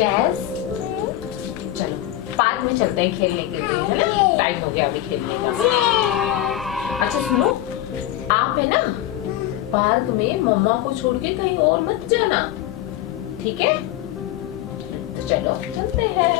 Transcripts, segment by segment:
जैस चलो पार्क में चलते हैं खेलने के लिए, है ना? टाइम हो गया अभी खेलने का। अच्छा सुनो, आप है ना पार्क में मम्मा को छोड़ के कहीं और मत जाना, ठीक है? तो चलो चलते हैं।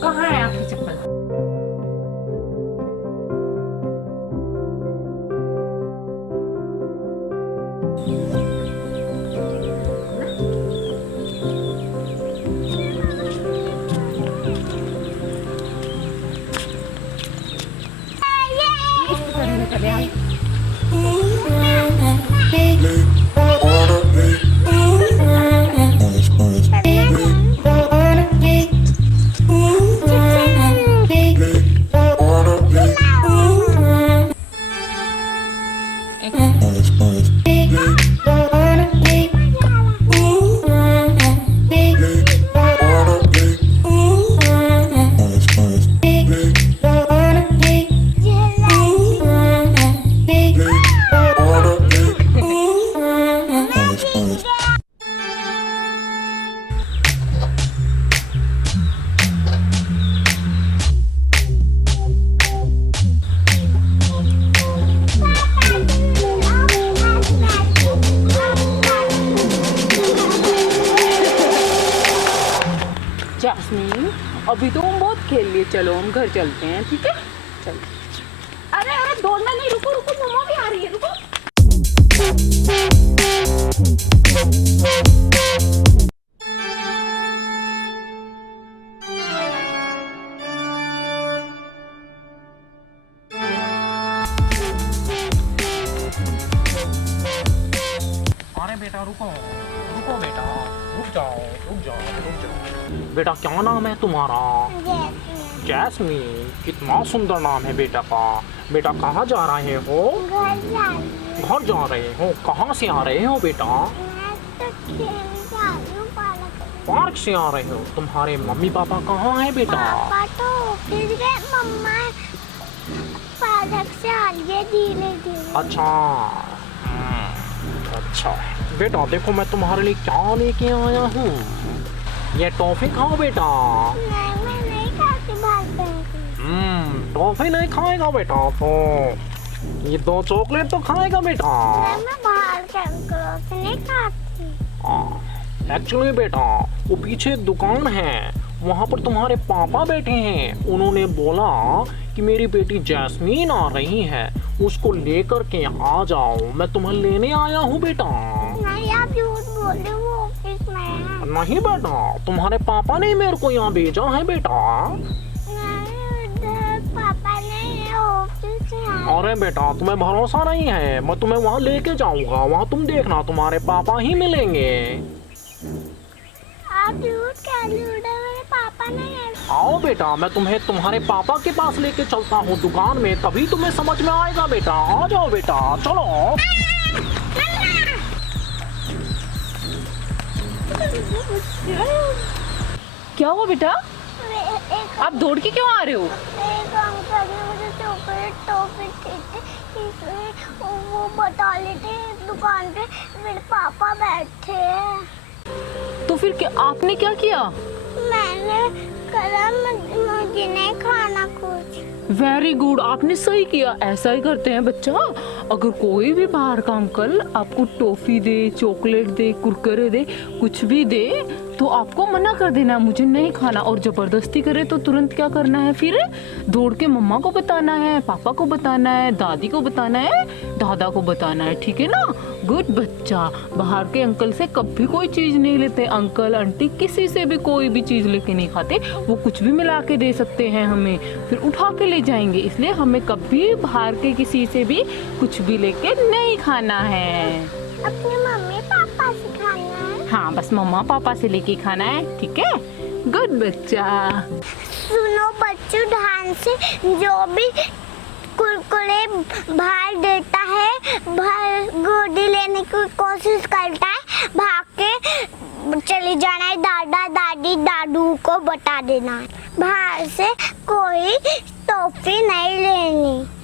कहाँ है आपकी चप्पल? जैस्मीन अभी तो हम बहुत खेल लिए, चलो हम घर चलते हैं, ठीक है? चलो। अरे अरे दौड़ना नहीं, रुको रुको, मम्मा भी आ रही है, रुको। अरे बेटा रुको रुको बेटा, रुक जाओ रुक जाओ रुक जाओ। बेटा क्या नाम है तुम्हारा? जैस्मीन, कितना सुंदर नाम है बेटा का। बेटा कहाँ जा रहे हो? घर जा रहे हो? कहाँ से आ रहे हो बेटा? पार्क से आ रहे हो? तुम्हारे मम्मी पापा कहाँ है बेटा? पापा तो मम्मा पार्क से आ रही है धीरे-धीरे। अच्छा अच्छा बेटा, देखो मैं तुम्हारे लिए क्या लेके आया हूँ। ये टॉफी खाओ बेटा। नहीं, मैं नहीं खाती बाहर की। टॉफी नहीं खाएगा बेटा तो ये 2 चॉकलेट तो खाएगा बेटा। मैं बाहर के अंकलों से नहीं खाती। एक्चुअली बेटा वो पीछे एक दुकान है, वहाँ पर तुम्हारे पापा बैठे हैं। उन्होंने बोला कि मेरी बेटी जैस्मीन आ रही है, उसको लेकर के आ जाओ। मैं तुम्हें लेने आया हूँ बेटा। नहीं, आप झूठ बोल रहे हो, वो ऑफिस में है। नहीं बेटा, तुम्हारे पापा ने मेरे को यहाँ भेजा है बेटा। नहीं, उधर पापा नहीं है, ऑफिस में है। अरे बेटा तुम्हें भरोसा नहीं है, मैं तुम्हें वहाँ लेके जाऊंगा, वहाँ तुम देखना तुम्हारे पापा ही मिलेंगे। आप झूठ कह रहे हो, उधर मेरे पापा नहीं है। आओ बेटा, मैं तुम्हें तुम्हारे पापा के पास लेके चलता हूँ दुकान में, तभी तुम्हें समझ में आएगा बेटा। आ जाओ बेटा, चलो। क्या हुआ बेटा? आप दौड़ के क्यों आ रहे हो? एक अंकल ने मुझे चॉकलेट टॉफी दी थी, इसलिए वो बता रहे थे दुकान पे मेरे पापा बैठे हैं। तो फिर क्या आपने क्या किया? मैंने कहा मुझे नहीं खाना कुछ। वेरी गुड, आपने सही किया। ऐसा ही करते हैं बच्चा। अगर कोई भी बाहर का अंकल आपको टॉफी दे, चॉकलेट दे, कुरकुरे दे, कुछ भी दे, तो आपको मना कर देना, मुझे नहीं खाना। और जबरदस्ती करे तो तुरंत क्या करना है? फिर दौड़ के मम्मा को बताना है, पापा को बताना है, दादी को बताना है, दादा को बताना है, ठीक है ना? गुड बच्चा। बाहर के अंकल से कभी कोई चीज नहीं लेते। अंकल आंटी किसी से भी कोई भी चीज लेके नहीं खाते, वो कुछ भी मिला के दे सकते हैं हमें, फिर उठा के ले जाएंगे। इसलिए हमें कभी बाहर के किसी से भी कुछ भी लेके नहीं खाना है। अपने मम्मी पापा से खाना है। हाँ, बस मम्मा पापा से लेके खाना है, ठीक है? गुड बच्चा। सुनो बच्चों, ध्यान से, जो भी कुरकुरे बाहर देता है, बाहर गोदी लेने की कोशिश करता है, भाग के चली जाना है दादा दादी दादी दादू को बता देना बाहर से कोई टॉफी नहीं लेनी।